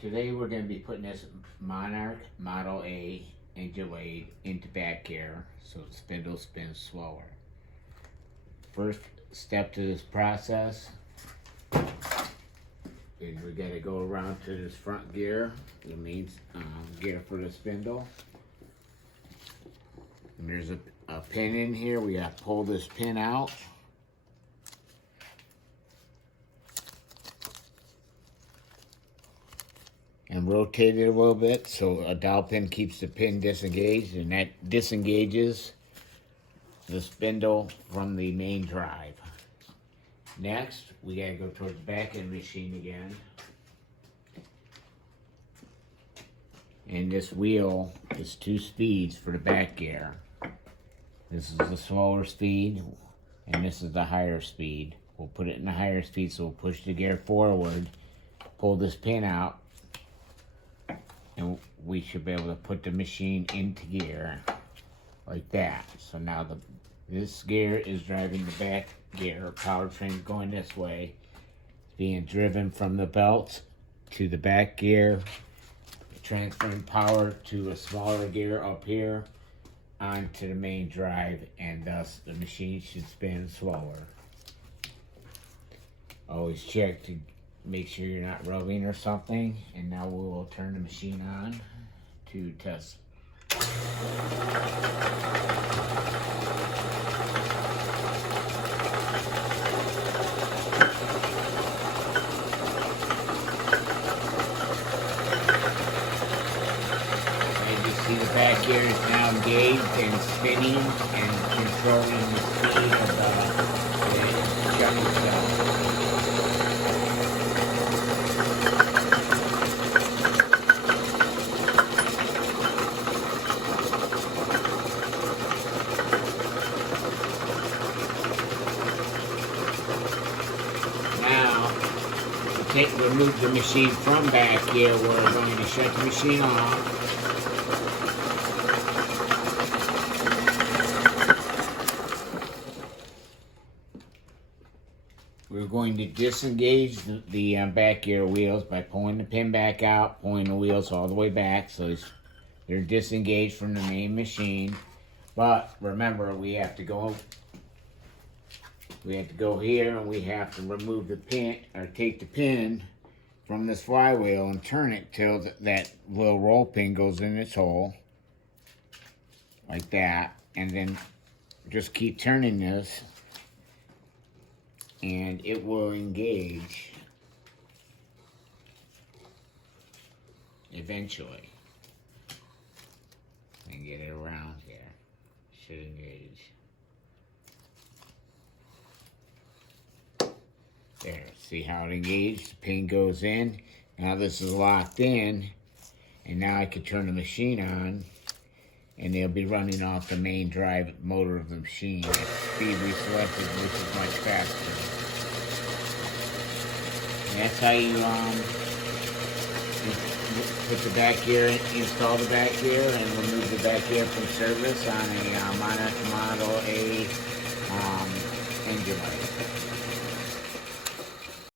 Today we're going to be putting this Monarch Model A engine lathe into back gear so the spindle spins slower. First step to this process is we got to go around to this front gear, the main gear for the spindle. And there's a pin in here. We got to pull this pin out. And rotate it a little bit so a dowel pin keeps the pin disengaged, and that disengages the spindle from the main drive. Next, we gotta go towards the back end machine again. And this wheel is 2 speeds for the back gear. This is the slower speed, and this is the higher speed. We'll put it in the higher speed, so we'll push the gear forward, pull this pin out, and we should be able to put the machine into gear like that. So now this gear is driving the back gear. Powertrain going this way. It's being driven from the belt to the back gear, transferring power to a smaller gear up here onto the main drive, and thus the machine should spin slower. Always check to make sure you're not rubbing or something. And now we will turn the machine on to test. As you see, the back gear is now engaged and spinning and controlling the speed of the jumping cell. Remove the machine from back gear. We're going to shut the machine off. We're going to disengage the back gear wheels by pulling the pin back out, pulling the wheels all the way back so they're disengaged from the main machine. But remember, we have to go here, and we have to remove the pin, or take the pin from this flywheel and turn it till that little roll pin goes in its hole, like that. And then just keep turning this, and it will engage eventually. And get it around here. Should engage. There, see how it engaged? The pin goes in. Now this is locked in, and now I can turn the machine on, and they'll be running off the main drive motor of the machine at the speed we selected, which is much faster. And that's how you put the back gear, install the back gear, and remove the back gear from service on a Monarch Model A engine lathe.